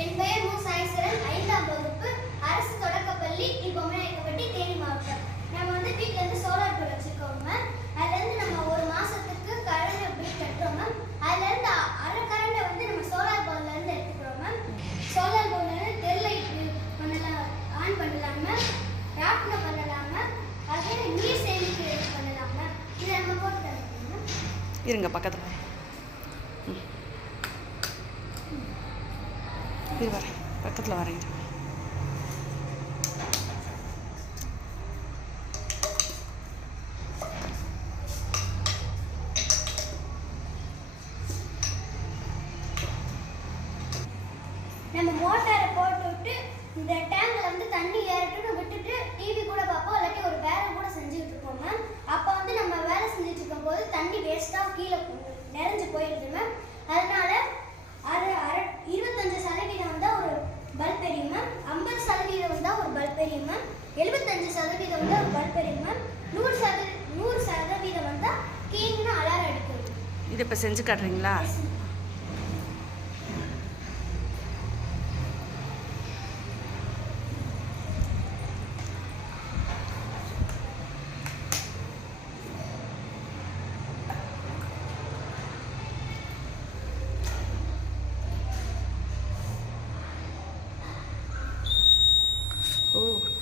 என் பெயர் மு சாய்சரன் ஐந்தாம் வகுப்பு அரசு தொடக்கப்பள்ளி இப்பொம்மநாயக்கப்பட்டி தேனி மாவட்டம். நம்ம வந்து வீட்டில் இருந்து சோலார் பில் வச்சுருக்கோம் மேம் அதுலேருந்து நம்ம ஒரு மாதத்துக்கு கரண்ட் பில் கட்டுறோம் மேம் அதுலேருந்து அரை கரண்ட வந்து நம்ம சோலார் பவுன்லேருந்து எடுத்துக்கிறோம் மேம் சோலார் பவுன்லேருந்து தெரு லைட் பண்ணலாம் ஆன் பண்ணலாம் மேம் ராட்டினம் பண்ணலாம் மேம் அதே நீர் சேமிப்பு பண்ணலாம் மேம் இதை நம்ம போட்டு மேம் இருங்க பக்கத்தில். இது வரேன் பக்கத்தில் வரேன் நம்ம மோட்டாரை போட்டு விட்டு இந்த டேங்க்ல வந்து தண்ணி ஏறட்டுன்னு விட்டுட்டு டிவி கூட பார்ப்போம் இல்லாட்டி ஒரு வேலை கூட செஞ்சுக்கிட்டு இருப்போம் மேம் அப்போ வந்து நம்ம வேலை செஞ்சுட்டு இருக்கும்போது தண்ணி வேஸ்ட்டாக கீழே போ- நிறைஞ்சு போயிடுது மேம் அதனால அரை அரை இருபத்தஞ்சு சதவீதம் வந்தால் ஒரு பல்ப் எரியும் மேம் ஐம்பது சதவீதம் வந்தால் ஒரு பல்ப் எரியும் மேம் எழுபத்தஞ்சு சதவீதம் வந்தால் ஒரு பல்ப் எரியும் மேம் நூறு சத நூறு சதவீதம் வந்தால் கீழ்னு அலாரம் அடிக்கும் இது இப்போ செஞ்சு காட்டுறீங்களா?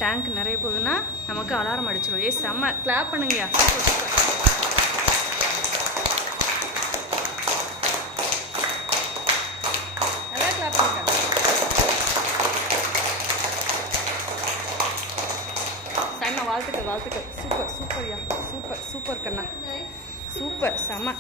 டேங்க் நிறைய போகுதுன்னா நமக்கு அலாரம் அடிச்சிடும் ஏ செம்ம கிளாப் பண்ணுங்கய்யா. சூப்பர் நல்லா கிளாப் பண்ணுங்க. வாழ்த்துக்கள் வாழ்த்துக்கள். சூப்பர் சூப்பர்யா சூப்பர் சூப்பர் கண்ணா. சூப்பர் செம்ம.